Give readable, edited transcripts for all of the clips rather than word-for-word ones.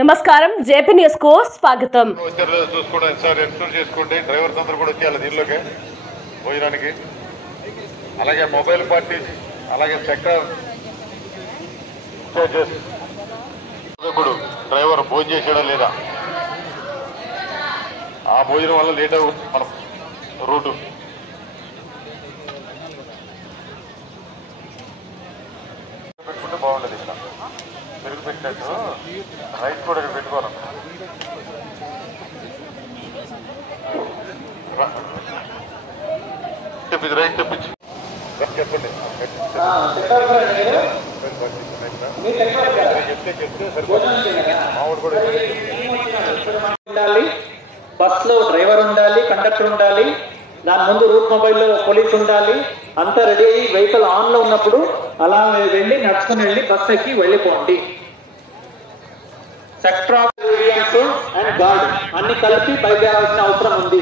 నమస్కారం JP news కు స్వాగతం. చూసుకోండి సార్, ఎన్షూర్ చేసుకోండి. డ్రైవర్స్ అందరూ కూడా వచ్చేయాలి దీనిలోకి భోజనానికి. అలాగే మొబైల్ పార్టీ, అలాగే సెక్టర్ ఇప్పుడు డ్రైవర్ భోజనం చేసాడా లేదా, ఆ భోజనం వల్ల లేట్ అవుతుంది మనం రూటు. పెట్టుకుంటే బాగుండదు. ఇక్కడ పెరుగు పెట్టినట్టు రైస్ కూడా ఇక్కడ పెట్టుకోవాలి. చెప్పింది రైస్ తెప్పించి చెప్పండి. చెప్తే సరిపోతుంది. మామూలు కూడా ఉండాలి, బస్ లో డ్రైవర్ ఉండాలి, కండక్టర్ ఉండాలి, దాని ముందు రూట్ మొబైల్లో పోలీస్ ఉండాలి. అంతా రెడీ అయ్యి వెహికల్ ఆన్ లో ఉన్నప్పుడు అలా వెళ్ళి నడుచుకుని వెళ్ళి బస్ ఎక్కి వెళ్ళిపోండి. సెక్టర్ ఆఫ్ అండ్ గార్డ్ అన్ని కలిపి బయలుదేరాల్సిన అవసరం ఉంది.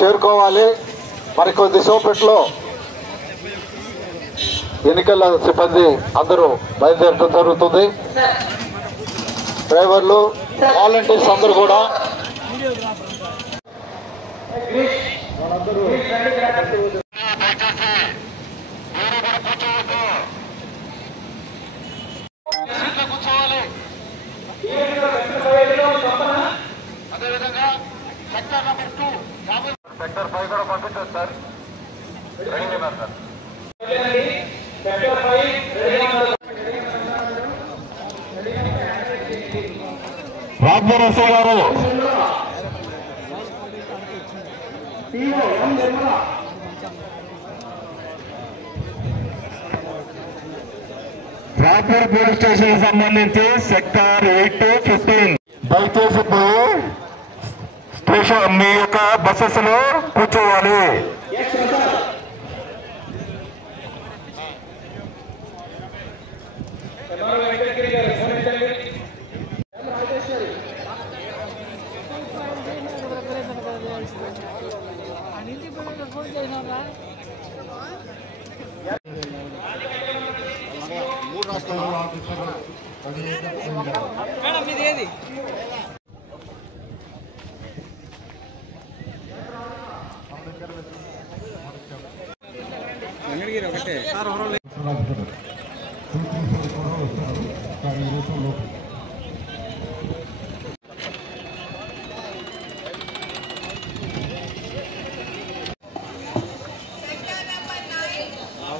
చేరుకోవాలి. మరి కొద్దిసేపట్లో ఎన్నికల సిబ్బంది అందరూ బయలుదేరడం జరుగుతుంది. డ్రైవర్లు, వాలంటీర్స్ అందరూ కూడా కూర్చోవాలి. అదేవిధంగా సెక్టర్ నెంబర్ 2, సెక్టర్ 5 కూడా పంపించారు సార్. రెడీ ఉన్నారు సార్. రాజ్యరసే గారు రాపూర్ పోలీస్ స్టేషన్ సంబంధించి సెక్టార్ 8-15 దయచేసి స్టేషన్ మీ యొక్క బస్సెస్ లో కూర్చోవాలి.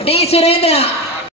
डी सुरेंद्र